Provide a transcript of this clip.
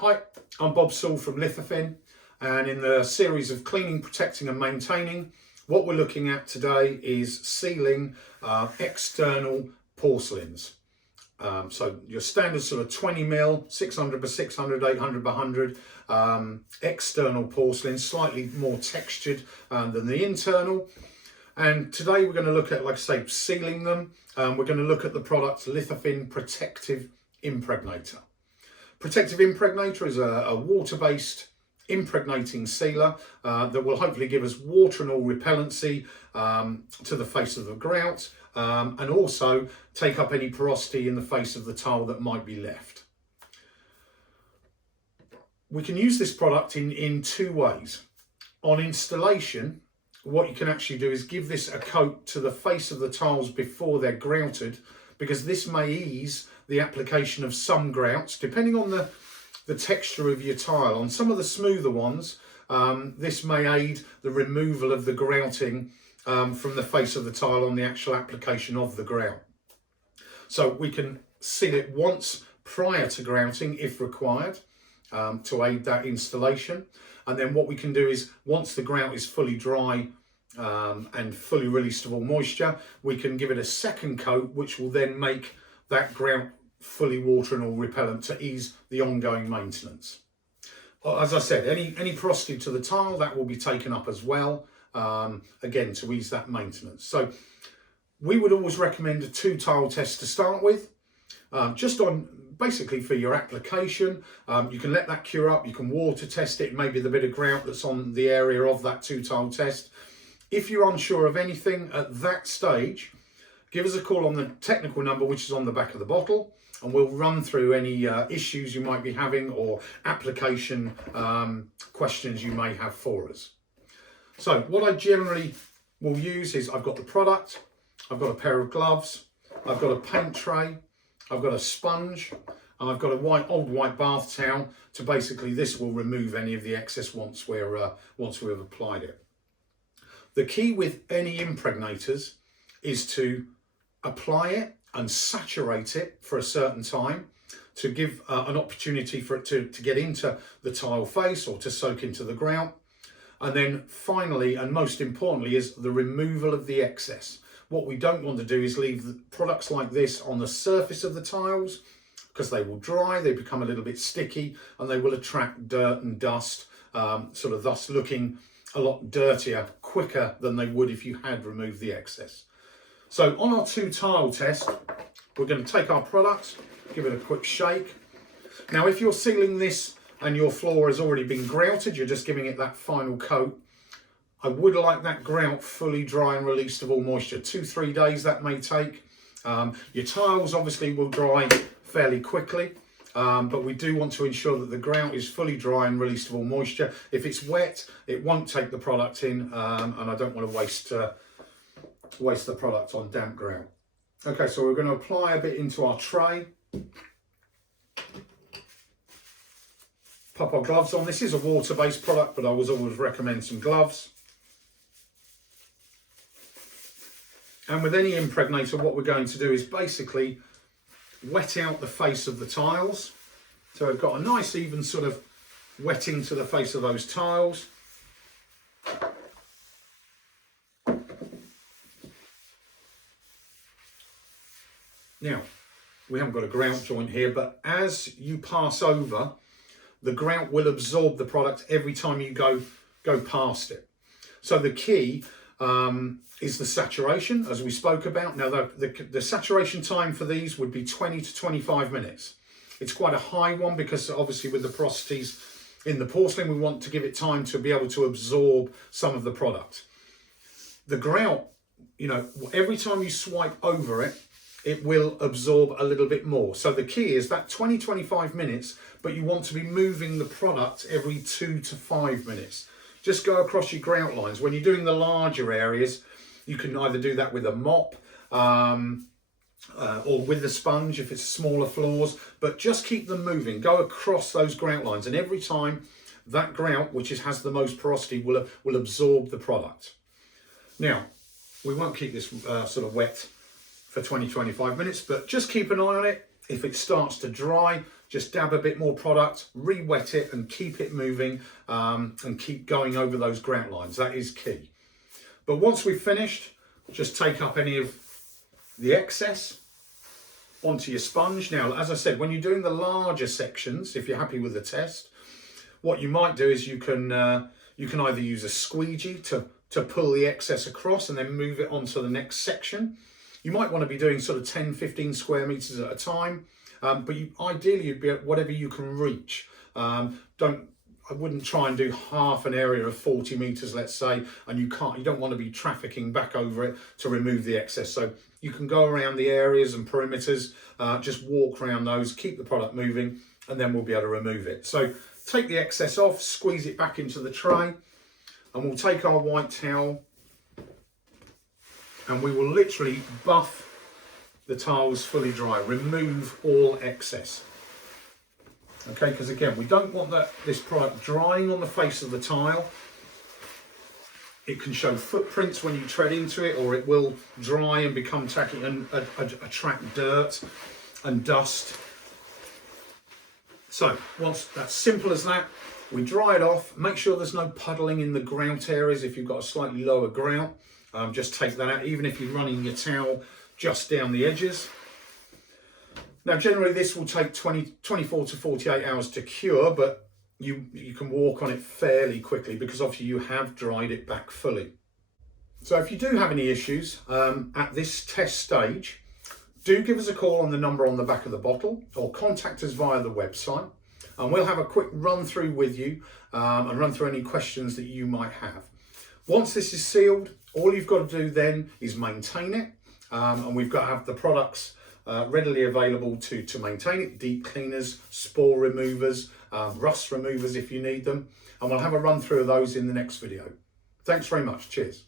Hi, I'm Bob Saul from Lithofin, and in the series of cleaning, protecting and maintaining, what we're looking at today is sealing external porcelains. So your standard sort of 20mm, 600 by 600, 800 by 100 external porcelain, slightly more textured than the internal. And today we're going to look at, like I say, sealing them. We're going to look at the product Lithofin Protective Impregnator. Protective Impregnator is a water-based impregnating sealer that will hopefully give us water and all repellency to the face of the grout and also take up any porosity in the face of the tile that might be left. We can use this product in two ways. On installation, what you can actually do is give this a coat to the face of the tiles before they're grouted, because this may ease the application of some grouts, depending on the texture of your tile. On some of the smoother ones, this may aid the removal of the grouting from the face of the tile on the actual application of the grout. So we can seal it once prior to grouting if required to aid that installation. And then what we can do is, once the grout is fully dry and fully released of all moisture, we can give it a second coat, which will then make that grout fully water and all repellent to ease the ongoing maintenance. As I said, any porosity to the tile, that will be taken up as well, again to ease that maintenance. So we would always recommend a 2 tile test to start with, just on basically for your application. You can let that cure up, you can water test it, maybe the bit of grout that's on the area of that 2 tile test. If you're unsure of anything at that stage, give us a call on the technical number which is on the back of the bottle, and we'll run through any issues you might be having or application questions you may have for us. So what I generally will use is, I've got the product, I've got a pair of gloves, I've got a paint tray, I've got a sponge, and I've got a old white bath towel. To basically, this will remove any of the excess once we've applied it. The key with any impregnators is to apply it and saturate it for a certain time to give an opportunity for it to get into the tile face or to soak into the grout. And then finally, and most importantly, is the removal of the excess. What we don't want to do is leave products like this on the surface of the tiles, because they will dry, they become a little bit sticky, and they will attract dirt and dust, sort of thus looking a lot dirtier quicker than they would if you had removed the excess. So on our 2 tile test, we're going to take our product, give it a quick shake. Now if you're sealing this and your floor has already been grouted, you're just giving it that final coat, I would like that grout fully dry and released of all moisture. 2-3 days that may take. Your tiles obviously will dry fairly quickly, but we do want to ensure that the grout is fully dry and released of all moisture. If it's wet, it won't take the product in, and I don't want to waste the product on damp grout. Okay, so we're going to apply a bit into our tray. Pop our gloves on. This is a water-based product, but I would always recommend some gloves. And with any impregnator, what we're going to do is basically wet out the face of the tiles. So I've got a nice even sort of wetting to the face of those tiles. Now, we haven't got a grout joint here, but as you pass over, the grout will absorb the product every time you go past it. So the key is the saturation, as we spoke about. Now, the saturation time for these would be 20 to 25 minutes. It's quite a high one because obviously with the porosities in the porcelain, we want to give it time to be able to absorb some of the product. The grout, you know, every time you swipe over it, it will absorb a little bit more. So the key is that 20-25 minutes, but you want to be moving the product every 2 to 5 minutes. Just go across your grout lines. When you're doing the larger areas, you can either do that with a mop or with a sponge if it's smaller floors, but just keep them moving. Go across those grout lines, and every time that grout, which has the most porosity, will absorb the product. Now, we won't keep this sort of wet for 20-25 minutes, but just keep an eye on it. If it starts to dry, just dab a bit more product, re-wet it and keep it moving and keep going over those grout lines. That is key. But once we've finished, just take up any of the excess onto your sponge. Now, as I said, when you're doing the larger sections, if you're happy with the test, what you might do is you can either use a squeegee to pull the excess across and then move it onto the next section. You might want to be doing sort of 10-15 square meters at a time, but ideally you'd be at whatever you can reach. I wouldn't try and do half an area of 40 meters, let's say, and you don't want to be trafficking back over it to remove the excess. So you can go around the areas and perimeters, just walk around those, keep the product moving, and then we'll be able to remove it. So take the excess off, squeeze it back into the tray, and we'll take our white towel and we will literally buff the tiles fully dry, remove all excess. Okay, because again, we don't want this product drying on the face of the tile. It can show footprints when you tread into it, or it will dry and become tacky and attract dirt and dust. So once that's simple as that, we dry it off. Make sure there's no puddling in the grout areas. If you've got a slightly lower grout, just take that out, even if you're running your towel just down the edges. Now, generally this will take 24 to 48 hours to cure, but you can walk on it fairly quickly because obviously you have dried it back fully. So if you do have any issues at this test stage, do give us a call on the number on the back of the bottle or contact us via the website, and we'll have a quick run through with you and run through any questions that you might have. Once this is sealed, all you've got to do then is maintain it, and we've got to have the products readily available to maintain it: deep cleaners, spore removers, rust removers if you need them, and we'll have a run through of those in the next video. Thanks very much. Cheers.